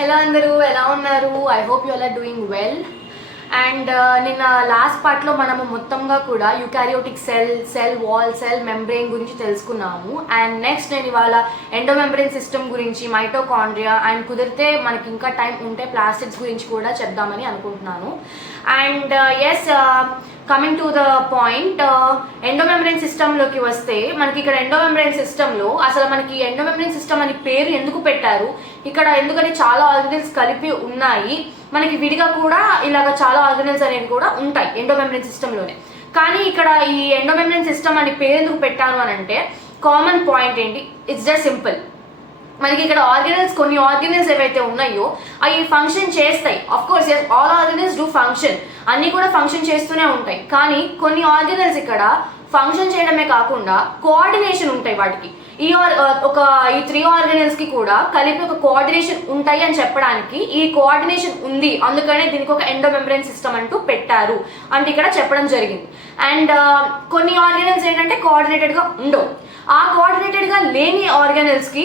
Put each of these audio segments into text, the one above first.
Hello అందరూ ఎలా ఉన్నారు? I hope you all are doing well. And నిన్న లాస్ట్ పార్ట్లో మనము మొత్తంగా కూడా eukaryotic cell wall, cell membrane గురించి తెలుసుకున్నాము. అండ్ నెక్స్ట్ నేను ఇవాళ ఎండోమెంబ్రెయిన్ సిస్టమ్ గురించి, మైటోకాండ్రియా అండ్ కుదిరితే మనకి ఇంకా టైం ఉంటే ప్లాస్టిడ్స్ గురించి కూడా చెప్దామని అనుకుంటున్నాను. And yes, coming to the point, endomembrane సిస్టంలోకి వస్తే మనకి ఇక్కడ ఎండోమెంబ్రెయిన్ సిస్టంలో అసలు మనకి ఎండోమెంబ్రెయిన్ సిస్టమ్ అని పేరు ఎందుకు పెట్టారు, ఇక్కడ ఎందుకని చాలా ఆర్గనెల్స్ కలిపి ఉన్నాయి, మనకి విడిగా కూడా ఇలాగ చాలా ఆర్గనెల్స్ అనేవి కూడా ఉంటాయి ఎండోమెంబ్రెయిన్ సిస్టంలోనే. కానీ ఇక్కడ ఈ ఎండోమెంబ్రెయిన్ సిస్టమ్ అని పేరు ఎందుకు పెట్టాను అని అంటే కామన్ పాయింట్ ఏంటి, ఇట్స్ జస్ట్ సింపుల్. మనకి ఇక్కడ ఆర్గనెల్స్, కొన్ని ఆర్గనెల్స్ ఏవైతే ఉన్నాయో అవి ఫంక్షన్ చేస్తాయి. Of course all organelles do function, అన్ని కూడా ఫంక్షన్ చేస్తూనే ఉంటాయి. కానీ కొన్ని ఆర్గనెల్స్ ఇక్కడ ఫంక్షన్ చేయడమే కాకుండా కోఆర్డినేషన్ ఉంటాయి వాటికి. ఈ 3 ఆర్గనెల్స్ కి కూడా కలిపి ఒక కోఆర్డినేషన్ ఉంటాయి అని చెప్పడానికి ఈ కోఆర్డినేషన్ ఉంది, అందుకనే దీనికి ఒక ఎండోమెంబ్రెయిన్ సిస్టమ్ అంటూ పెట్టారు అంటే ఇక్కడ చెప్పడం జరిగింది. అండ్ కొన్ని ఆర్గనెల్స్ ఏంటంటే కోఆర్డినేటెడ్ గా ఉండవు. ఆ కోఆర్డినేటెడ్ గా లేని ఆర్గనెల్స్ కి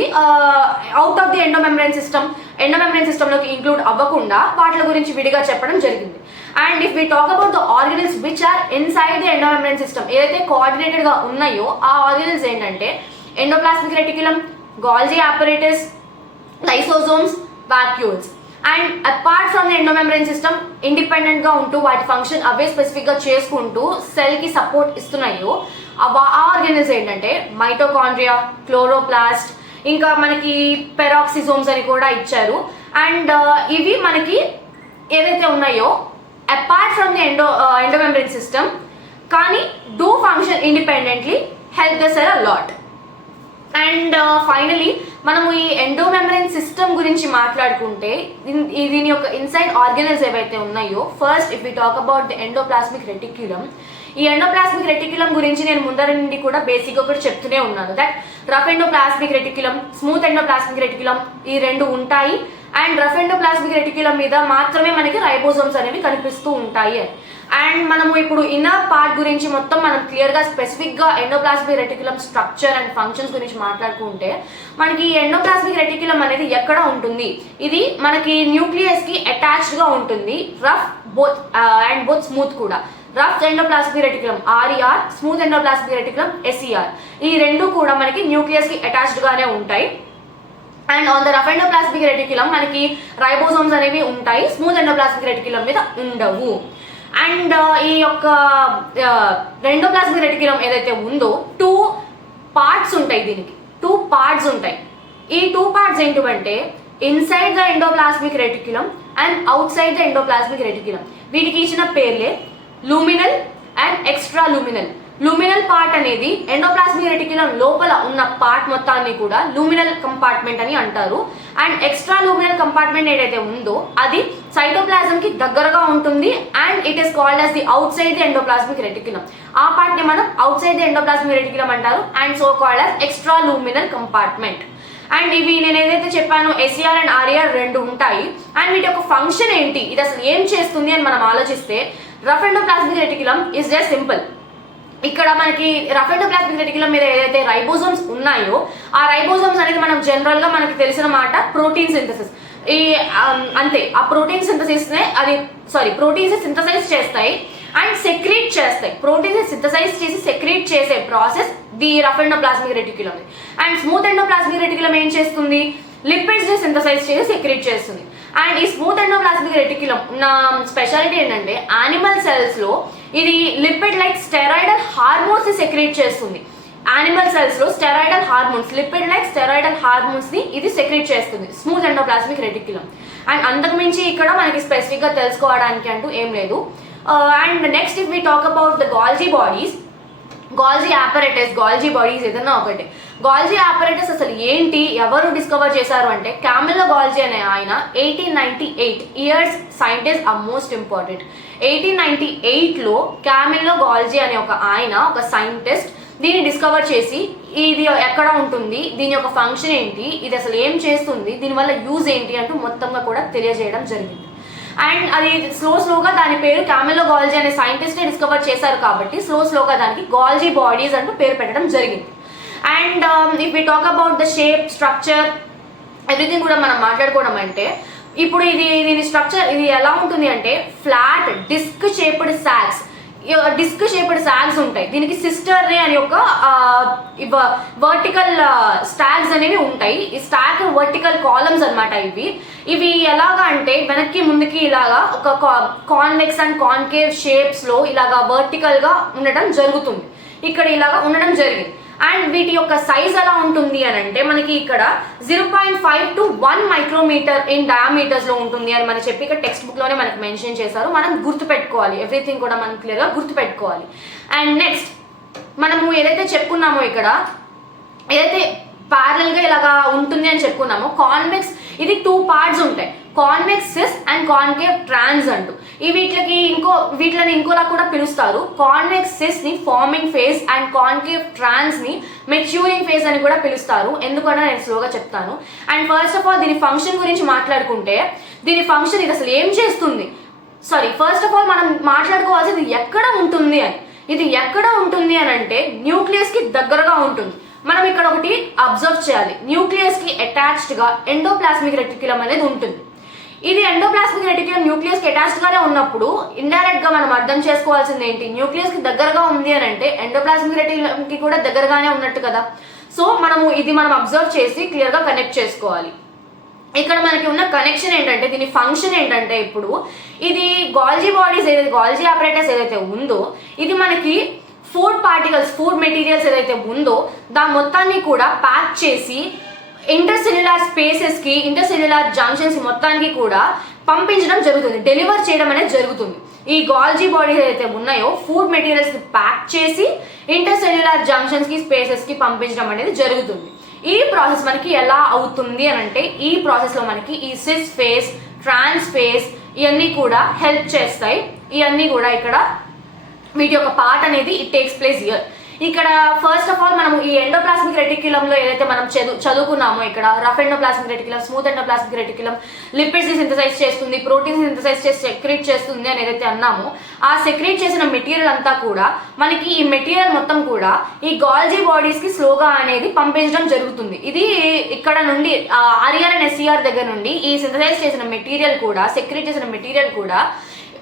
అవుట్ ఆఫ్ ది ఎండోమెంబ్రెయిన్ సిస్టంలోకి ఇంక్లూడ్ అవ్వకుండా వాటి గురించి విడిగా చెప్పడం జరిగింది. And if we talk about the organelles which are inside the endomembrane system, ఏదైతే కోఆర్డినేటెడ్ గా ఉన్నాయో ఆ ఆర్గనెల్స్ ఏంటంటే endoplasmic reticulum, Golgi apparatus, lysosomes, vacuoles. And apart from the endomembrane system independent గా ఉంటూ వాటి ఫంక్షన్ అవే స్పెసిఫిక్ గా చేసుకుంటూ సెల్ కి సపోర్ట్ ఇస్తున్నాయో ఆ ఆర్గనెల్స్ ఏంటంటే మైటోకాండ్రియా, క్లోరోప్లాస్ట్, ఇంకా మనకి పెరాక్సిజోమ్స్ అని కూడా ఇచ్చారు. అండ్ ఇవి మనకి ఏదైతే ఉన్నాయో apart from the endomembrane system కానీ do function independently, help the cell a lot. And finally మనము ఈ ఎండోమెంబ్రెయిన్ సిస్టమ్ గురించి మాట్లాడుకుంటే దీని యొక్క ఇన్సైడ్ ఆర్గనెల్స్ ఏవైతే ఉన్నాయో, first if we talk about the endoplasmic reticulum, ఈ ఎండోప్లాస్మిక్ రెటిక్యులం గురించి నేను ముందర నుండి కూడా బేసిక్ ఒకటి చెప్తూనే ఉన్నాను. That rough endoplasmic reticulum, smooth endoplasmic reticulum ఈ రెండు ఉంటాయి. అండ్ రఫ్ ఎండోప్లాస్మిక్ రెటిక్యులం మీద మాత్రమే మనకి రైబోసోమ్స్ అనేవి కనిపిస్తూ ఉంటాయి. అండ్ మనము ఇప్పుడు ఇన్నర్ పార్ట్ గురించి మొత్తం మనం క్లియర్గా స్పెసిఫిక్గా endoplasmic reticulum structure and functions గురించి మాట్లాడుకుంటే మనకి ఎండోప్లాస్మిక్ రెటిక్యులం అనేది ఎక్కడ ఉంటుంది, ఇది మనకి న్యూక్లియస్ కి అటాచ్డ్ గా ఉంటుంది. రఫ్ బోత్ స్మూత్ కూడా. Rough endoplasmic reticulum RER, smooth endoplasmic reticulum SER, ఈ రెండు కూడా మనకి న్యూక్లియస్ కి అటాచ్డ్ గానే ఉంటాయి. And on the rough endoplasmic reticulum మనకి రైబోసోమ్స్ అనేవి ఉంటాయి, స్మూత్ ఎండోప్లాస్మిక్ రెటిక్యులం మీద ఉండవు. అండ్ ఈ యొక్క ఎండోప్లాస్మిక్ రెటిక్యులం ఏదైతే ఉందో 2 పార్ట్స్ ఉంటాయి, దీనికి 2 పార్ట్స్ ఉంటాయి. ఈ 2 పార్ట్స్ ఏంటంటే inside the endoplasmic reticulum and out side the endoplasmic reticulum. వీటికి ఇచ్చిన పేర్లే luminal and extra luminal. Luminal part అనేది ఎండోప్లాస్మిక్ రెటిక్యులం లోపల ఉన్న పార్ట్ మొత్తాన్ని కూడా లూమినల్ కంపార్ట్మెంట్ అని అంటారు. అండ్ ఎక్స్ట్రా లూమినల్ కంపార్ట్మెంట్ ఏదైతే ఉందో అది సైటోప్లాజం కి దగ్గరగా ఉంటుంది. And it is called as the outside the endoplasmic reticulum. ఆ పార్ట్ ని మనం outside the endoplasmic reticulum అంటారు and so called as extra luminal compartment. అండ్ ఇవి నేను ఏదైతే చెప్పానో SER అండ్ RER రెండు ఉంటాయి. అండ్ వీటి యొక్క ఫంక్షన్ ఏంటి, ఇది అసలు ఏం చేస్తుంది అని మనం ఆలోచిస్తే rough endoplasmic reticulum is just simple. ఇక్కడ మనకి రఫ్ ఎండోప్లాస్మిక్ రెటిక్యులం మీద ఏదైతే రైబోసోమ్స్ ఉన్నాయో ఆ రైబోసోమ్స్ అనేది మనం జనరల్ గా మనకి తెలిసిన మాట ప్రోటీన్ సింథసిస్. అంతే, ఆ ప్రోటీన్స్ సింథసైజ్ చేస్తాయి అండ్ సెక్రీట్ చేస్తాయి. ప్రోటీన్స్ సింథసైజ్ చేసి సెక్రీట్ చేసే process the rough endoplasmic reticulum. And smooth endoplasmic reticulum ఏం చేస్తుంది, లిపిడ్స్ ని సింథసైజ్ చేసి సెక్రీట్ చేస్తుంది. అండ్ ఈ స్మూత్ ఎండోప్లాస్మిక్ రెటిక్యులం ఉన్న స్పెషాలిటీ ఏంటంటే యానిమల్ సెల్స్ లో ఇది లిపిడ్ లైక్ స్టెరాయిడల్ హార్మోన్స్ ని సెక్రీట్ చేస్తుంది. యానిమల్ సెల్స్ లో steroidal hormones, lipid like steroidal hormones ని ఇది సెక్రీట్ చేస్తుంది స్మూత్ ఎండోప్లాస్మిక్ రెటిక్యులం. అండ్ అంతకుమించి ఇక్కడ మనకి స్పెసిఫిక్ గా తెలుసుకోవడానికి అంటూ ఏం లేదు. And next if we talk about the Golgi bodies, Golgi apparatus, Golgi bodies ఏదన్నా ఒకటి. గోల్జీ apparatus అసలు ఏంటి, ఎవరు డిస్కవర్ చేశారు అంటే కామిలో గోల్జీ అనే ఆయన 1898 ఇయర్స్ సైంటిస్ట్, ఆ మోస్ట్ ఇంపార్టెంట్. 1898లో కామిలో గోల్జీ అనే ఒక ఆయన, ఒక సైంటిస్ట్ దీన్ని డిస్కవర్ చేసి ఇది ఎక్కడ ఉంటుంది, దీని యొక్క ఫంక్షన్ ఏంటి, ఇది అసలు ఏం చేస్తుంది, దీనివల్ల యూజ్ ఏంటి అంటూ మొత్తంగా కూడా తెలియజేయడం జరిగింది. అండ్ అది స్లోగా దాని పేరు కామిలో గోల్జీ అనే సైంటిస్ట్ డిస్కవర్ చేశారు కాబట్టి స్లోగా దానికి గోల్జీ బాడీస్ అంటూ పేరు పెట్టడం జరిగింది. And if we talk about the shape, structure, everything కూడా మనం మాట్లాడుకోవడం అంటే ఇప్పుడు దీని స్ట్రక్చర్ ఇది ఎలా ఉంటుంది అంటే flat disc shaped sacs, disc shaped sacs ఉంటాయి. దీనికి సిస్టర్ రే అని ఒక వర్టికల్ స్టాగ్స్ అనేవి ఉంటాయి. ఈ స్టాక్ వర్టికల్ కాలమ్స్ అనమాట. ఇవి ఎలాగా అంటే వెనక్కి ముందుకి ఇలాగా ఒక కాన్వెక్స్ అండ్ కాన్కేవ్ షేప్స్ లో ఇలాగా వర్టికల్ గా ఉండడం జరుగుతుంది. ఇక్కడ ఇలాగా ఉండడం జరిగింది. అండ్ వీటి యొక్క సైజ్ ఎలా ఉంటుంది అని అంటే మనకి ఇక్కడ 0.5 to 1 మైక్రోమీటర్ ఇన్ డయామీటర్స్ లో ఉంటుంది అని మనం చెప్పి ఇక్కడ టెక్స్ట్ బుక్ లోనే మనకి మెన్షన్ చేశారు. మనం గుర్తుపెట్టుకోవాలి, ఎవ్రీథింగ్ కూడా మనం క్లియర్ గా గుర్తుపెట్టుకోవాలి. అండ్ నెక్స్ట్ మనము ఏదైతే చెప్పుకున్నామో ఇక్కడ ఏదైతే ప్యారల్ గా ఇలాగా ఉంటుంది అని చెప్పుకున్నామో కాన్వెక్స్, ఇది 2 పార్ట్స్ ఉంటాయి, కాన్వెక్స్ సిస్ అండ్ కాన్కేవ్ ట్రాన్స్ అంటూ. వీటిని ఇంకోలా కూడా పిలుస్తారు. కాన్వెక్స్ సిస్ ని ఫార్మింగ్ ఫేజ్ అండ్ కాన్కేవ్ ట్రాన్స్ ని మెచ్యూరింగ్ ఫేజ్ అని కూడా పిలుస్తారు. ఎందుకంటే నేను స్లోగా చెప్తాను. అండ్ ఫస్ట్ ఆఫ్ ఆల్ దీని ఫంక్షన్ గురించి మాట్లాడుకుంటే దీని ఫంక్షన్ ఇది అసలు ఏం చేస్తుంది, ఫస్ట్ ఆఫ్ ఆల్ మనం మాట్లాడుకోవాల్సింది ఎక్కడ ఉంటుంది అని. ఇది ఎక్కడ ఉంటుంది అని అంటే న్యూక్లియస్ కి దగ్గరగా ఉంటుంది. మనం ఇక్కడ ఒకటి అబ్జర్వ్ చేయాలి, న్యూక్లియస్ కి అటాచ్డ్ గా ఎండోప్లాస్మిక్ రెటిక్యులం అనేది ఉంటుంది. ఇది ఎండోప్లాస్మిక్ రెటిక్యులం న్యూక్లియస్ కి అటాచ్డ్ గానే ఉన్నప్పుడు ఇండైరెక్ట్ గా మనం అర్థం చేసుకోవాల్సింది ఏంటి, న్యూక్లియస్ కి దగ్గరగా ఉంది అని అంటే ఎండోప్లాస్మిక్ రెటిక్యులం కి కూడా దగ్గరగానే ఉన్నట్టు కదా. సో మనం అబ్జర్వ్ చేసి క్లియర్ గా కనెక్ట్ చేసుకోవాలి. ఇక్కడ మనకి ఉన్న కనెక్షన్ ఏంటంటే దీని ఫంక్షన్ ఏంటంటే ఇప్పుడు ఇది గాల్జీ బాడీస్ ఏదైతే గాల్జీ ఆపరేటర్స్ ఏదైతే ఉందో ఇది మనకి ఫుడ్ పార్టికల్స్, ఫుడ్ మెటీరియల్స్ ఏదైతే ఉందో దాని మొత్తాన్ని కూడా ప్యాక్ చేసి ఇంటర్సెల్యులార్ స్పేసెస్ కి, ఇంటర్సెల్యులార్ జంక్షన్స్ మొత్తానికి కూడా పంపించడం జరుగుతుంది, డెలివర్ చేయడం అనేది జరుగుతుంది. ఈ గాల్జీ బాడీస్ ఏదైతే ఉన్నాయో ఫుడ్ మెటీరియల్స్ ని ప్యాక్ చేసి ఇంటర్సెల్యులార్ జంక్షన్స్ కి, స్పేసెస్ కి పంపించడం అనేది జరుగుతుంది. ఈ ప్రాసెస్ మనకి ఎలా అవుతుంది అని అంటే ఈ ప్రాసెస్ లో మనకి ఈ సిస్ ఫేస్, ట్రాన్స్ ఫేస్ ఇవన్నీ కూడా హెల్ప్ చేస్తాయి. ఇవన్నీ కూడా ఇక్కడ వీటి యొక్క పార్ట్ అనేది ఇట్ టేక్స్ ప్లేస్ హియర్. ఇక్కడ ఫస్ట్ ఆఫ్ ఆల్ మనం ఈ ఎండోప్లాస్మిక్ రెటిక్యులంలో ఏదైతే మనం చదువుకున్నామో ఇక్కడ rough endoplasmic reticulum, smooth endoplasmic reticulum lipids ని సింథసైజ్ చేస్తుంది, ప్రోటీన్స్ సింథసైజ్ చేసి సెక్రీట్ చేస్తుంది అని ఏదైతే అన్నామో ఆ సెక్రీట్ చేసిన మెటీరియల్ అంతా కూడా మనకి ఈ మెటీరియల్ మొత్తం కూడా ఈ గాల్జీ బాడీస్ కి స్లోగా అనేది పంపించడం జరుగుతుంది. ఇది ఇక్కడ నుండి ఆర్ఆర్ అండ్ ఎస్ఈఆర్ దగ్గర నుండి ఈ సింథసైజ్ చేసిన మెటీరియల్ కూడా, సెక్రీట్ చేసిన మెటీరియల్ కూడా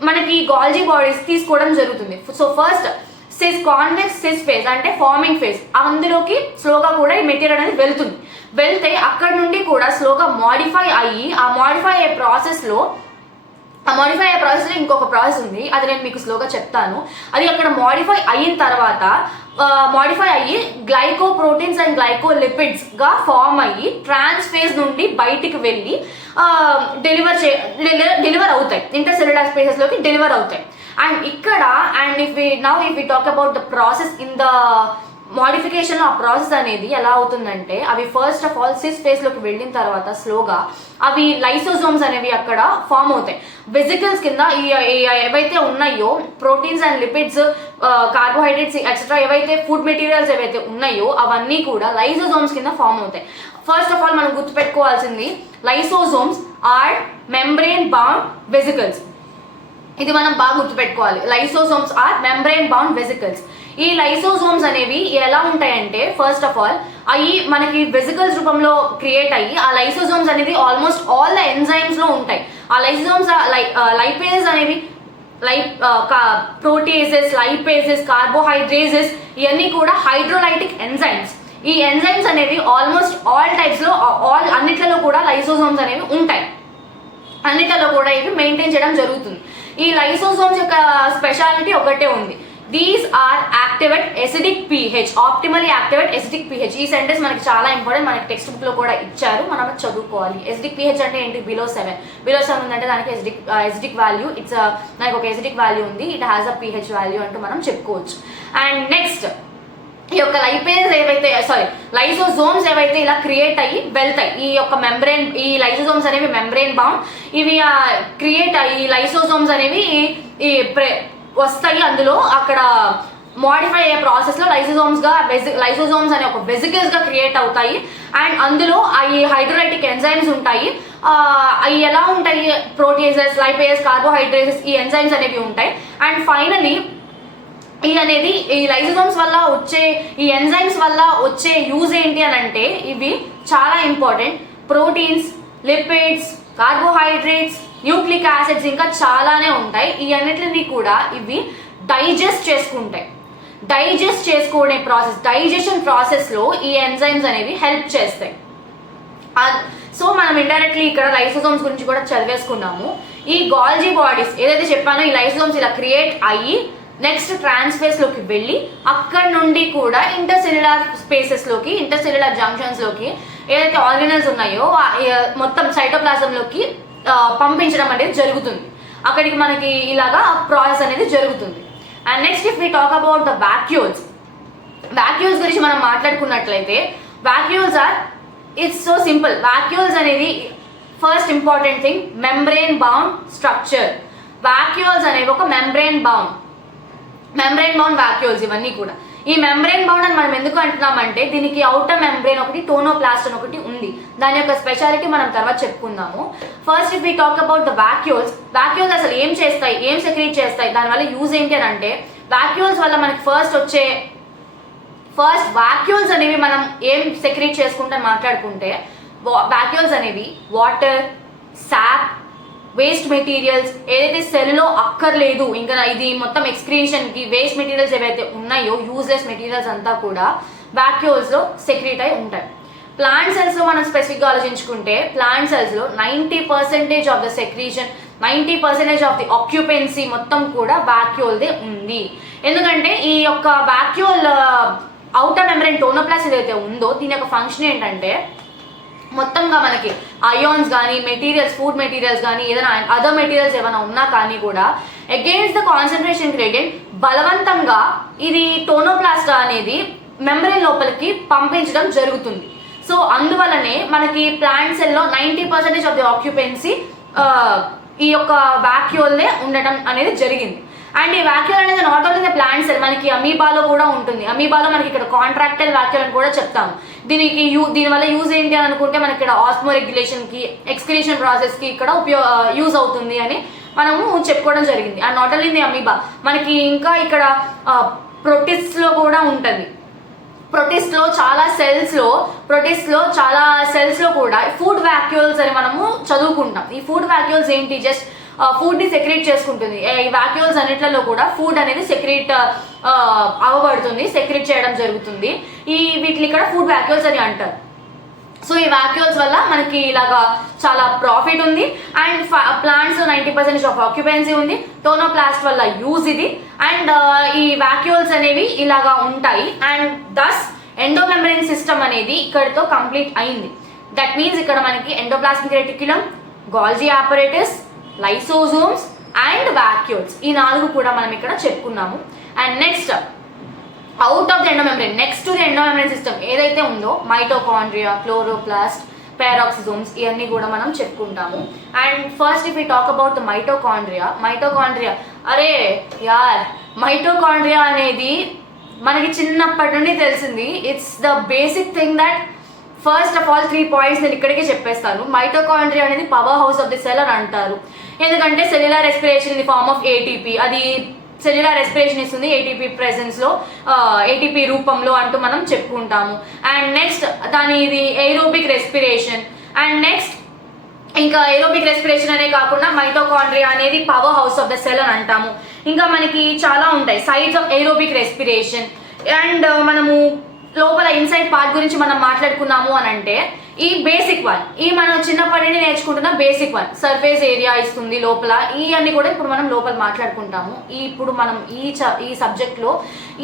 మనకి గాల్జీ బాడీస్ తీసుకోవడం జరుగుతుంది. So first cis convex cis phase అంటే ఫార్మింగ్ ఫేజ్, అందులోకి స్లోగా కూడా ఈ మెటీరియల్ అనేది వెళ్తే అక్కడ నుండి కూడా స్లోగా మాడిఫై అయ్యి ఆ మాడిఫై అయ్యే ప్రాసెస్లో ఇంకొక ప్రాసెస్ ఉంది, అది నేను మీకు స్లోగా చెప్తాను. అది అక్కడ మాడిఫై అయిన తర్వాత మాడిఫై అయ్యి glycoproteins and glycolipids గా ఫామ్ అయ్యి ట్రాన్స్ ఫేజ్ నుండి బయటికి వెళ్ళి డెలివర్ అవుతాయి, ఇంటర్సెల్యులార్ స్పేసెస్ లోకి డెలివర్ అవుతాయి. అండ్ ఇక్కడ if we talk about the process in the modification, ఆ ప్రాసెస్ అనేది ఎలా అవుతుందంటే అవి first of all cis phase లోకి వెళ్ళిన తర్వాత స్లోగా అవి లైసోజోమ్స్ అనేవి అక్కడ ఫామ్ అవుతాయి. వెజికల్స్ కింద ఏవైతే ఉన్నాయో proteins and lipids, carbohydrates etcetera ఏవైతే ఫుడ్ మెటీరియల్స్ ఏవైతే ఉన్నాయో అవన్నీ కూడా లైసోజోమ్స్ కింద ఫామ్ అవుతాయి. ఫస్ట్ ఆఫ్ ఆల్ మనం గుర్తుపెట్టుకోవాల్సింది lysosomes are membrane bound vesicles. ఇది మనం బాగా గుర్తుపెట్టుకోవాలి. Lysosomes are membrane bound vesicles. ఈ లైసోజోమ్స్ అనేవి ఎలా ఉంటాయంటే ఫస్ట్ ఆఫ్ ఆల్ అవి మనకి వెసికల్స్ రూపంలో క్రియేట్ అయ్యి ఆ లైసోజోమ్స్ అనేది ఆల్మోస్ట్ ఆల్ ద ఎంజైమ్స్ లో ఉంటాయి. ఆ లైసోజోమ్స్ లైపేజెస్ అనేవి ప్రోటీజెస్, లైపేజెస్, కార్బోహైడ్రేజెస్ ఇవన్నీ కూడా హైడ్రోలైటిక్ ఎంజైమ్స్. ఈ ఎంజైమ్స్ అనేవి ఆల్మోస్ట్ ఆల్ టైప్స్ లో అన్నిట్లలో కూడా లైసోజోమ్స్ అనేవి ఉంటాయి. అన్నిట్లలో కూడా ఇవి మెయింటైన్ చేయడం జరుగుతుంది. ఈ లైసోజోమ్స్ యొక్క స్పెషాలిటీ ఒకటే ఉంది, these are active at acidic pH, optimally active at acidic pH. ఈ సెంటెన్స్ మనకి చాలా ఇంపార్టెంట్, మనకి టెక్స్ట్ బుక్ లో కూడా ఇచ్చారు, మనం చదువుకోవాలి. ఎసిడిక్ pH అంటే ఏంటి, బిలో 7 ఉందంటే దానికి ఎసిడిక్ వాల్యూ, దానికి ఒక ఎసిడిక్ వాల్యూ ఉంది, it has a pH value అంటూ మనం చెప్పుకోవచ్చు. అండ్ నెక్స్ట్ ఈ యొక్క లైసోజోమ్స్ ఏవైతే ఇలా క్రియేట్ అయ్యి వెళ్తాయి, ఈ యొక్క ఈ లైసోజోమ్స్ అనేవి మెంబ్రెయిన్ బౌండ్, ఇవి క్రియేట్ అయ్యి లైసోజోమ్స్ అనేవి వస్తాయి. అందులో అక్కడ మోడిఫై అయ్యే ప్రాసెస్ లో లైసోజోమ్స్ అనే ఒక వెసికల్స్ గా క్రియేట్ అవుతాయి. అండ్ అందులో ఈ హైడ్రోలైటిక్ ఎంజైమ్స్ ఉంటాయి. అవి ఎలా ఉంటాయి, ప్రోటీజెస్, లైపేజెస్, కార్బోహైడ్రేట్స్ ఈ ఎంజైమ్స్ అనేవి ఉంటాయి. అండ్ ఫైనలీ ఈ లైసోజోమ్స్ వల్ల వచ్చే ఈ ఎంజైమ్స్ వల్ల వచ్చే యూజ్ ఏంటి అని అంటే ఇవి చాలా important. Proteins, lipids, carbohydrates, nucleic acids, ఇంకా చాలానే ఉంటాయి. ఈ అన్నిటిని కూడా ఇవి డైజెస్ట్ చేసుకుంటాయి. డైజెస్ట్ చేసుకునే ప్రాసెస్, డైజెషన్ ప్రాసెస్లో ఈ ఎంజైమ్స్ అనేవి హెల్ప్ చేస్తాయి. సో మనం ఇండైరెక్ట్లీ ఇక్కడ లైసోజోమ్స్ గురించి కూడా చదివేసుకున్నాము. ఈ గాల్జీ బాడీస్ ఏదైతే చెప్పానో, ఈ లైసోజోమ్స్ ఇలా క్రియేట్ అయ్యి నెక్స్ట్ ట్రాన్స్ఫేస్లోకి వెళ్ళి అక్కడ నుండి కూడా ఇంటర్సెల్యులర్ స్పేసెస్లోకి, ఇంటర్సెల్యులర్ జంక్షన్స్లోకి ఏదైతే ఆర్గనల్స్ ఉన్నాయో మొత్తం సైటోప్లాజంలోకి పంపించడం అనేది జరుగుతుంది. అక్కడికి మనకి ఇలాగా ప్రాసెస్ అనేది జరుగుతుంది. And next if we talk about the vacuoles, vacuoles గురించి మనం మాట్లాడుకున్నట్లయితే vacuoles are, it's so simple. Vacuoles అనేది first important thing, membrane bound structure. Vacuoles అనేవి ఒక మెంబ్రెయిన్ బౌండ్ వాక్యూల్స్ ఇవన్నీ కూడా. ఈ మెంబ్రెయిన్ బౌండ్ అని మనం ఎందుకు అంటున్నామంటే దీనికి అవుటర్ మెంబ్రెయిన్ ఒకటి, టోనోప్లాస్ట్ అని ఒకటి ఉంది. దాని యొక్క స్పెషాలిటీ మనం తర్వాత చెప్పుకుందాము. First if we talk about the vacuoles, vacuoles అసలు ఏం చేస్తాయి, ఏం సెక్రీట్ చేస్తాయి, దానివల్ల యూజ్ ఏంటి అని అంటే, వాక్యూల్స్ వల్ల మనకి ఫస్ట్ వాక్యూల్స్ అనేవి మనం ఏం సెక్రీట్ చేసుకుంటే మాట్లాడుకుంటే, వాక్యూల్స్ అనేవి వాటర్, సాప్, వేస్ట్ మెటీరియల్స్ ఏదైతే సెల్లో అక్కర్లేదు, ఇంకా ఇది మొత్తం ఎక్స్క్రీషన్కి వేస్ట్ మెటీరియల్స్ ఏవైతే ఉన్నాయో, యూజ్లెస్ మెటీరియల్స్ అంతా కూడా వాక్యూల్స్లో సెక్రీట్ అయి ఉంటాయి. ప్లాంట్ సెల్స్లో మనం స్పెసిఫిక్గా ఆలోచించుకుంటే, ప్లాంట్ సెల్స్లో 90% of the secretion, 90% of the occupancy మొత్తం కూడా వాక్యూల్దే ఉంది. ఎందుకంటే ఈ యొక్క వాక్యూల్ అవుటర్ మెంబ్రెయిన్ టోనోప్లాస్ట్ ఏదైతే ఉందో దీని యొక్క ఫంక్షన్ ఏంటంటే, మొత్తంగా మనకి అయాన్స్ కానీ, మెటీరియల్స్, ఫుడ్ మెటీరియల్స్ కానీ, ఏదైనా అదర్ మెటీరియల్స్ ఏమైనా ఉన్నా కానీ కూడా అగెయిన్స్ట్ ద కాన్సన్ట్రేషన్ గ్రేడియంట్ బలవంతంగా ఇది టోనోప్లాస్ట్ అనేది మెంబ్రెయిన్ లోపలికి పంపించడం జరుగుతుంది. సో అందువల్లనే మనకి ప్లాంట్ సెల్లో 90% ఆఫ్ ది ఆక్యుపెన్సీ ఈ యొక్క వాక్యూల్నే ఉండటం అనేది జరిగింది. అండ్ ఈ వాక్యూల్ అనేది not only the plant cell, మనకి అమీబాలో కూడా ఉంటుంది. అమీబాలో మనకి ఇక్కడ కాంట్రాక్టైల్ వాక్యూల్ అని కూడా చెప్తాము. దీనివల్ల యూజ్ ఏంటి అని అనుకుంటే, మనకి ఇక్కడ ఆస్మో రెగ్యులేషన్కి, ఎక్స్క్రీషన్ ప్రాసెస్కి ఇక్కడ యూజ్ అవుతుంది అని మనము చెప్పుకోవడం జరిగింది. And not only the amoeba, మనకి ఇంకా ఇక్కడ ప్రొటిస్ట్లో కూడా ఉంటుంది. ప్రొటిస్ట్లో చాలా సెల్స్లో కూడా ఫుడ్ వాక్యూల్స్ అని మనము చదువుకుంటాం. ఈ ఫుడ్ వాక్యూల్స్ ఏంటి, జస్ట్ ఫుడ్ని సెక్రీట్ చేసుకుంటుంది. ఈ వాక్యూల్స్ అన్నిట్లలో కూడా ఫుడ్ అనేది సెక్రీట్ చేయడం జరుగుతుంది. వీటిని ఇక్కడ ఫుడ్ వాక్యూల్స్ అని అంటారు. సో ఈ వాక్యూల్స్ వల్ల మనకి ఇలాగా చాలా ప్రాఫిట్ ఉంది. అండ్ ప్లాంట్స్ 90% ఆఫ్ ఆక్యుపెన్సీ ఉంది. టోనోప్లాస్ట్ వల్ల యూజ్ ఇది. అండ్ ఈ వాక్యూల్స్ అనేవి ఇలాగా ఉంటాయి. అండ్ దస్ ఎండోమెంబ్రెయిన్ సిస్టమ్ అనేది ఇక్కడితో కంప్లీట్ అయింది. దట్ మీన్స్ ఇక్కడ మనకి endoplasmic reticulum, Golgi apparatus, lysosomes and vacuoles, ఈ 4 కూడా మనం ఇక్కడ చెప్పుకున్నాము. And next out of the endomembrane, next the endomembrane system ఏదైతే ఉందో, మైటోకాండ్రియా, క్లోరోప్లాస్ట్, పెరాక్సిజోమ్స్, ఇవన్నీ కూడా మనం చెప్పుకుంటాము. And first if we talk about the mitochondria, అరే యార్, మైటోకాండ్రియా అనేది మనకి చిన్నప్పటి నుండి తెలిసింది. It's the basic thing that, first of all 3 points నేను ఇక్కడికే చెప్పేస్తాను. మైటోకాండ్రియా అనేది powerhouse of the cell అని అంటారు. ఎందుకంటే cellular respiration in the form of ATP, అది సెల్యులర్ రెస్పిరేషన్ ఇస్తుంది ఏటీపీ ప్రెజెన్స్లో, ఏటీపీ రూపంలో అంటూ మనం చెప్పుకుంటాము. అండ్ నెక్స్ట్ ఇది ఏరోబిక్ రెస్పిరేషన్. అండ్ నెక్స్ట్ ఇంకా ఏరోబిక్ రెస్పిరేషన్ అనే కాకుండా మైటోకాండ్రియా అనేది powerhouse of the cell అని అంటాము. ఇంకా మనకి చాలా ఉంటాయి sides of aerobic respiration. And మనము లోపల ఇన్సైడ్ పార్ట్ గురించి మనం మాట్లాడుకున్నాము అని అంటే, ఈ బేసిక్ వన్, ఈ మనం చిన్నప్పటి నుండి నేర్చుకుంటున్న బేసిక్ వన్, సర్ఫేస్ ఏరియా ఇస్తుంది లోపల, ఈ అన్ని కూడా ఇప్పుడు మనం లోపల మాట్లాడుకుంటాము. ఇప్పుడు మనం ఈ సబ్జెక్ట్లో,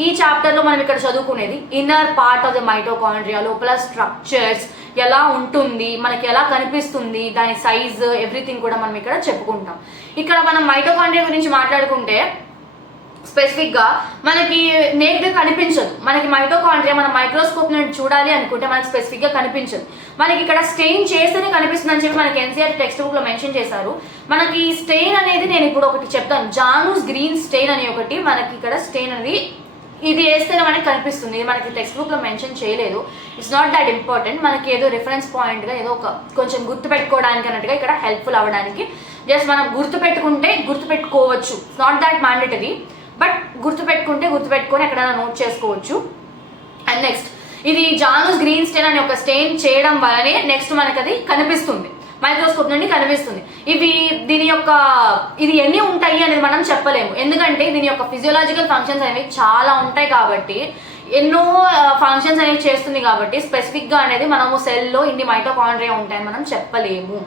ఈ చాప్టర్లో మనం ఇక్కడ చదువుకునేది inner part of the mitochondria, లోపల స్ట్రక్చర్స్ ఎలా ఉంటుంది, మనకి ఎలా కనిపిస్తుంది, దాని సైజ్, ఎవ్రీథింగ్ కూడా మనం ఇక్కడ చెప్పుకుంటాం. ఇక్కడ మనం మైటోకాండ్రియా గురించి మాట్లాడుకుంటే స్పెసిఫిక్గా మనకి నేరుగా కనిపించదు. మనకి మైటోకాండ్రియా మనం మైక్రోస్కోప్ నుండి చూడాలి అనుకుంటే మనకి స్పెసిఫిక్గా కనిపించదు. మనకి ఇక్కడ స్టెయిన్ చేస్తేనే కనిపిస్తుంది అని చెప్పి మనకి ఎన్సీఆర్ టెక్స్ట్ బుక్లో మెన్షన్ చేశారు. మనకి స్టెయిన్ అనేది నేను ఇప్పుడు ఒకటి చెప్తాను, జానూస్ గ్రీన్ స్టెయిన్ అని ఒకటి మనకి ఇక్కడ స్టెయిన్ అనేది ఇది వేస్తేనే మనకి కనిపిస్తుంది. ఇది మనకి టెక్స్ట్ బుక్లో మెన్షన్ చేయలేదు. It's not that important. మనకి ఏదో రిఫరెన్స్ పాయింట్గా ఏదో ఒక కొంచెం గుర్తుపెట్టుకోవడానికి అన్నట్టుగా ఇక్కడ హెల్ప్ఫుల్ అవ్వడానికి జస్ట్ మనం గుర్తుపెట్టుకోవచ్చు. It's not that mandatory, but గుర్తుపెట్టుకొని ఎక్కడైనా నోట్ చేసుకోవచ్చు. అండ్ నెక్స్ట్ ఇది జానూస్ గ్రీన్ స్టెయిన్ అనే ఒక స్టెయిన్ చేయడం వల్లనే నెక్స్ట్ మనకి అది కనిపిస్తుంది. మైక్రోస్కోప్ నుండి కనిపిస్తుంది. ఇది ఎన్ని ఉంటాయి అనేది మనం చెప్పలేము, ఎందుకంటే దీని యొక్క ఫిజియోలాజికల్ ఫంక్షన్స్ అనేవి చాలా ఉంటాయి కాబట్టి, ఎన్నో ఫంక్షన్స్ అనేవి చేస్తుంది కాబట్టి స్పెసిఫిక్గా అనేది మనము సెల్లో ఇన్ని మైటోకాండ్రియా ఉంటాయని మనం చెప్పలేము.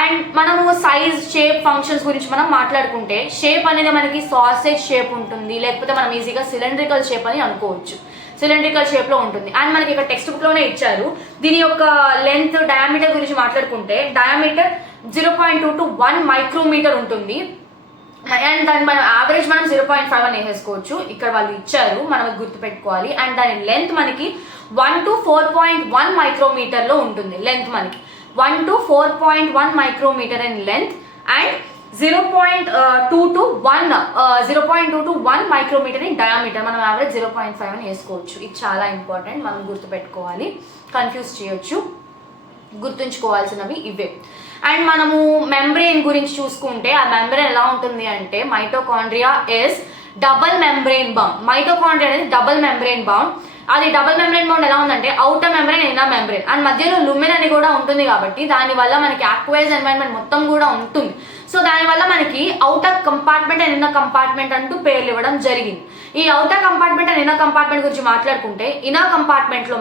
అండ్ మనము సైజ్, షేప్, ఫంక్షన్స్ గురించి మనం మాట్లాడుకుంటే, షేప్ అనేది మనకి సాసేజ్ షేప్ ఉంటుంది, లేకపోతే మనం ఈజీగా సిలిండ్రికల్ షేప్ అని అనుకోవచ్చు. సిలిండ్రికల్ షేప్లో ఉంటుంది. అండ్ మనకి ఇక్కడ టెక్స్ట్ బుక్లోనే ఇచ్చారు. దీని యొక్క లెంత్, డయామీటర్ గురించి మాట్లాడుకుంటే డయామీటర్ 0.2 to 1 మైక్రోమీటర్ ఉంటుంది. అండ్ దాని మనం యావరేజ్ మనం 0.5 అని వేసేసుకోవచ్చు. ఇక్కడ వాళ్ళు ఇచ్చారు, మనం గుర్తుపెట్టుకోవాలి. అండ్ దాని లెంత్ మనకి 1 to 4.1 మైక్రోమీటర్లో ఉంటుంది. లెంత్ మనకి 1 to 4.1 micrometre in length and 0.2 to 1 micrometre in diameter. మనం యావరేజ్ 0.5 అని వేసుకోవచ్చు. ఇది చాలా ఇంపార్టెంట్, మనం గుర్తుపెట్టుకోవాలి, కన్ఫ్యూజ్ చేయొచ్చు. గుర్తుంచుకోవాల్సినవి ఇవే. అండ్ మనము మెంబ్రెయిన్ గురించి చూసుకుంటే, ఆ మెంబ్రెయిన్ ఎలా ఉంటుంది అంటే, mitochondria is double membrane bound. Mitochondria అనేది డబల్ మెంబ్రెయిన్ బౌండ్. అది డబల్ మెంబ్రెయిన్ బౌండ్ ఎలా ఉందంటే, outer membrane, inner membrane, and మధ్యలో లుమిన్ అని కూడా ఉంటుంది కాబట్టి దానివల్ల మనకి ఆక్వైజ్ ఎన్వైరన్మెంట్ మొత్తం కూడా ఉంటుంది. సో దానివల్ల మనకి outer compartment and inner compartment అంటూ పేర్లు ఇవ్వడం జరిగింది. ఈ outer compartment and inner compartment గురించి మాట్లాడుకుంటే, ఇన్నర్ కంపార్ట్మెంట్లో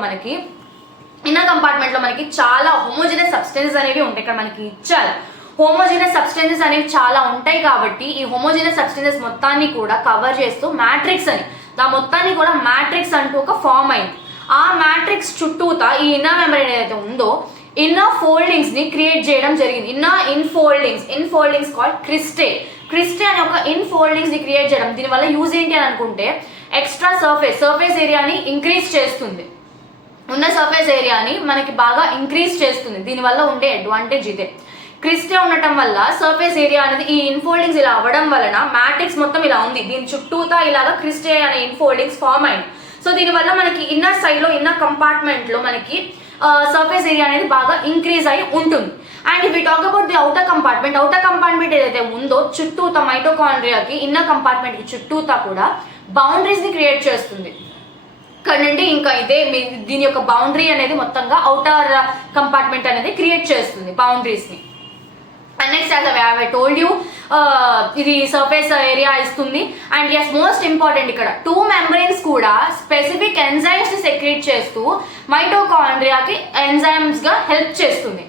మనకి చాలా హోమోజెనస్ సబ్స్టెన్సెస్ అనేవి ఉంటాయి. ఇక్కడ మనకి ఇచ్చారు, హోమోజెనస్ సబ్స్టెన్సెస్ అనేవి చాలా ఉంటాయి కాబట్టి ఈ హోమోజెనస్ సబ్స్టెన్సెస్ మొత్తాన్ని కూడా కవర్ చేస్తూ మ్యాట్రిక్స్ అని, దాని మొత్తాన్ని కూడా మ్యాట్రిక్స్ అంటూ ఒక ఫామ్ అయింది. ఆ మ్యాట్రిక్స్ చుట్టూతా ఈ ఇన్నర్ మెంబ్రెయిన్ ఏదైతే ఉందో, ఇన్నర్ ఫోల్డింగ్స్ ని క్రియేట్ చేయడం జరిగింది. ఇన్ఫోల్డింగ్స్ కాల్డ్ క్రిస్టే అనే ఒక ఇన్ఫోల్డింగ్స్ ని క్రియేట్ చేయడం. దీనివల్ల యూజ్ ఏంటి అని అనుకుంటే, ఎక్స్ట్రా సర్ఫేస్ ఏరియాని ఇంక్రీజ్ చేస్తుంది. ఉన్న సర్ఫేస్ ఏరియాని మనకి బాగా ఇంక్రీజ్ చేస్తుంది. దీనివల్ల ఉండే అడ్వాంటేజ్ ఇదే. క్రిస్టే ఉండటం వల్ల సర్ఫేస్ ఏరియా అనేది, ఈ ఇన్ఫోల్డింగ్స్ ఇలా అవ్వడం వలన మ్యాట్రిక్స్ మొత్తం ఇలా ఉంది, దీని చుట్టూతా ఇలాగా క్రిస్టే అనే ఇన్ఫోల్డింగ్స్ ఫామ్ అయింది. సో దీనివల్ల మనకి ఇన్నర్ సైడ్ లో, ఇన్నర్ కంపార్ట్మెంట్ లో మనకి సర్ఫేస్ ఏరియా అనేది బాగా ఇంక్రీజ్ అయి ఉంటుంది. And if we talk about the outer compartment ఏదైతే ఉందో, చుట్టూతా మైటోకాండ్రియాకి, ఇన్నర్ కంపార్ట్మెంట్ కి చుట్టూతా కూడా బౌండరీస్ ని క్రియేట్ చేస్తుంది. ఇక్కడ నుండి ఇంకా దీని యొక్క బౌండరీ అనేది మొత్తంగా అవుటర్ కంపార్ట్మెంట్ అనేది క్రియేట్ చేస్తుంది, బౌండరీస్ ని. And next, as I told you, ఇది సర్ఫేస్ ఏరియా ఇస్తుంది. అండ్ ఎస్, మోస్ట్ ఇంపార్టెంట్, ఇక్కడ 2 మెంబ్రెయిన్స్ కూడా స్పెసిఫిక్ ఎంజైమ్స్ ని సెక్రీట్ చేస్తూ మైటోకాండ్రియాకి ఎంజైమ్స్ గా హెల్ప్ చేస్తుంది.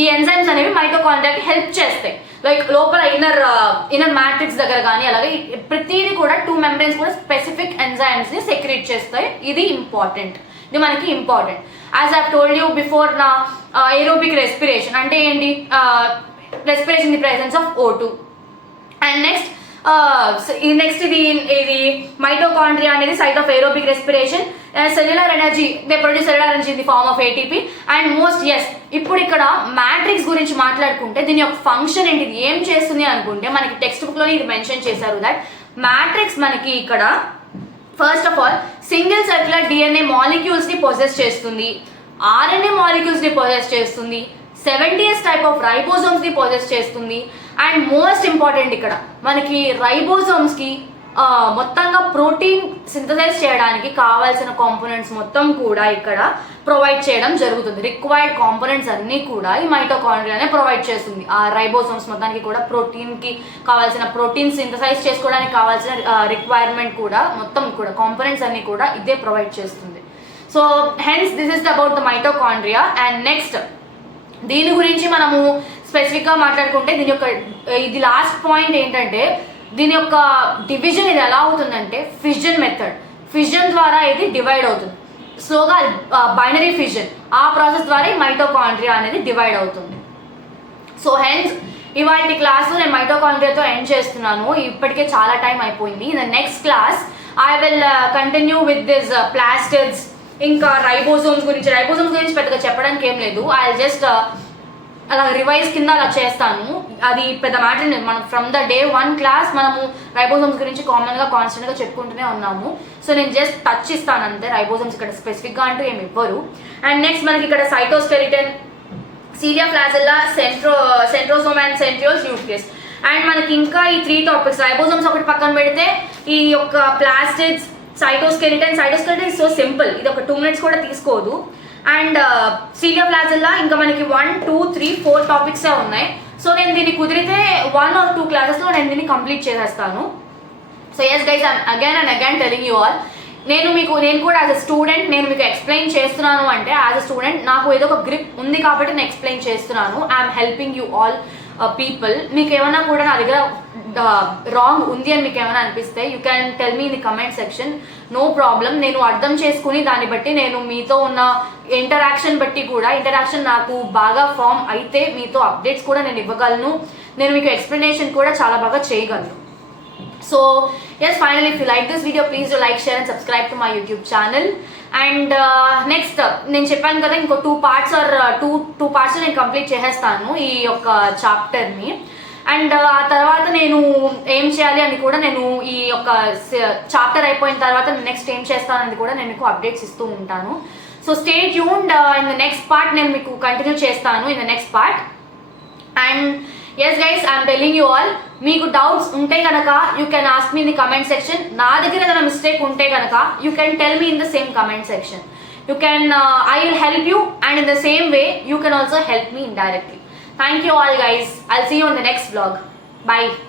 ఈ ఎంజైమ్స్ అనేవి మైటోకాండ్రియాకి హెల్ప్ చేస్తాయి. లైక్ లోపల ఇన్నర్ మ్యాట్రిక్స్ దగ్గర కానీ, అలాగే ప్రతిదీ కూడా 2 మెంబ్రెయిన్స్ కూడా స్పెసిఫిక్ ఎంజైమ్స్ ని సెక్రీట్ చేస్తాయి. ఇది మనకి important. As I told you before, నా ఏరోబిక్ రెస్పిరేషన్ అంటే ఏంటి? Respiration in the presence of O2. And next ఇది మైటోకాండ్రియా అనేది site of aerobic respiration. Cellular energy, they produce cellular energy in the form of ATP. And ఇప్పుడు ఇక్కడ matrix గురించి మాట్లాడుకుంటే, దీని యొక్క ఫంక్షన్ ఏంటిది, ఏం చేస్తుంది అనుకుంటే, మనకి టెక్స్ట్ బుక్ లోనే ఇది మెన్షన్ చేశారు దట్ మ్యాట్రిక్స్ మనకి ఇక్కడ first of all single circular DNA molecules ని పొజెస్ చేస్తుంది, RNA మాలిక్యూల్స్ ని పొజెస్ చేస్తుంది, 70s టైప్ ఆఫ్ రైబోజోమ్స్ ని పొజెస్ చేస్తుంది. అండ్ మోస్ట్ ఇంపార్టెంట్, ఇక్కడ మనకి రైబోజోమ్స్ కి మొత్తంగా ప్రోటీన్ సింథసైజ్ చేయడానికి కావాల్సిన కాంపోనెంట్స్ మొత్తం కూడా ఇక్కడ ప్రొవైడ్ చేయడం జరుగుతుంది. రిక్వైర్డ్ కాంపోనెంట్స్ అన్నీ కూడా ఈ మైటోకాండ్రియానే ప్రొవైడ్ చేస్తుంది. ఆ రైబోసోమ్స్ మొత్తానికి కూడా ప్రోటీన్కి కావాల్సిన, ప్రోటీన్ సింథసైజ్ చేసుకోవడానికి కావాల్సిన రిక్వైర్మెంట్ కూడా మొత్తం కూడా కాంపోనెంట్స్ అన్నీ కూడా ఇదే ప్రొవైడ్ చేస్తుంది. So hence this is about the mitochondria. And next, దీని గురించి మనము స్పెసిఫిక్గా మాట్లాడుకుంటే, ఇది లాస్ట్ పాయింట్ ఏంటంటే, దీని యొక్క డివిజన్ ఇది ఎలా అవుతుందంటే, ఫిజన్ ద్వారా ఇది డివైడ్ అవుతుంది. స్లోగా బైనరీ ఫిజన్, ఆ ప్రాసెస్ ద్వారా ఈ మైటోకాండ్రియా అనేది డివైడ్ అవుతుంది. సో హెన్స్ ఇవాళ క్లాస్ నేను మైటోకాండ్రియాతో ఎండ్ చేస్తున్నాను. ఇప్పటికే చాలా టైం అయిపోయింది. In the next class I will continue with this plastids, ఇంకా రైబోజోమ్స్ గురించి పెద్దగా చెప్పడానికి ఏం లేదు. ఐ జస్ట్ అలా రివైజ్ కింద అలా చేస్తాను. అది పెద్ద మ్యాటర్. మనం ఫ్రమ్ ద డే 1 క్లాస్ మనము రైబోజోమ్స్ గురించి కామన్గా కాన్స్టెంట్గా చెప్పుకుంటూనే ఉన్నాము. సో నేను జస్ట్ టచ్ ఇస్తాను అంతే. రైబోజోమ్స్ ఇక్కడ స్పెసిఫిక్గా అంటూ ఏమి ఇవ్వరు. అండ్ నెక్స్ట్ మనకి ఇక్కడ cytoskeleton, cilia flagella, centrosome and centrioles, nucleus. And మనకి ఇంకా ఈ 3 టాపిక్స్, రైబోజోమ్స్ ఒకటి పక్కన పెడితే, ఈ యొక్క plastids, cytoskeleton is so simple. ఇది ఒక 2 minutes కూడా తీసుకోదు. అండ్ సీలియా ఫ్లాజిల్లా ఇంకా మనకి 1 2 3 4 టాపిక్సే ఉన్నాయి. సో నేను దీన్ని కుదిరితే 1 or 2 క్లాసెస్లో నేను దీన్ని కంప్లీట్ చేసేస్తాను. So yes guys, I'm again and again telling you all, నేను కూడా యాజ్ అ స్టూడెంట్ నేను మీకు ఎక్స్ప్లెయిన్ చేస్తున్నాను అంటే యాజ్ అ స్టూడెంట్ నాకు ఏదో ఒక గ్రిప్ ఉంది కాబట్టి నేను ఎక్స్ప్లెయిన్ చేస్తున్నాను. I'm helping you all people. మీకు ఏమైనా కూడా నా దగ్గర రాంగ్ ఉంది అని మీకు ఏమైనా అనిపిస్తే you can tell me in the comment section, no problem. నేను అర్థం చేసుకుని దాన్ని బట్టి నేను మీతో ఉన్న ఇంటరాక్షన్ నాకు బాగా ఫామ్ అయితే మీతో అప్డేట్స్ కూడా నేను ఇవ్వగలను, నేను మీకు ఎక్స్ప్లెనేషన్ కూడా చాలా బాగా చేయగలను. So yes, finally if you like this video, please do like, share and subscribe to my YouTube channel. And next నేను చెప్పాను కదా ఇంకో 2 parts or 2 parts నేను కంప్లీట్ చేసేస్తాను ఈ యొక్క చాప్టర్ని. అండ్ ఆ తర్వాత నేను ఏం చేయాలి అని కూడా నేను ఈ యొక్క చాప్టర్ అయిపోయిన తర్వాత నెక్స్ట్ ఏం చేస్తానని కూడా నేను మీకు అప్డేట్స్ ఇస్తూ ఉంటాను. So stay tuned, in the next part నేను మీకు కంటిన్యూ చేస్తాను in the next part. And yes guys, I'm telling you all, మీకు డౌట్స్ ఉంటే కనుక you can ask me in the comment section. నా దగ్గర ఏదైనా మిస్టేక్ ఉంటే కనుక you can tell me in the same comment section. You can I will help you, and in the same way you can also help me indirectly. Thank you all guys. I'll see you on the next vlog. Bye.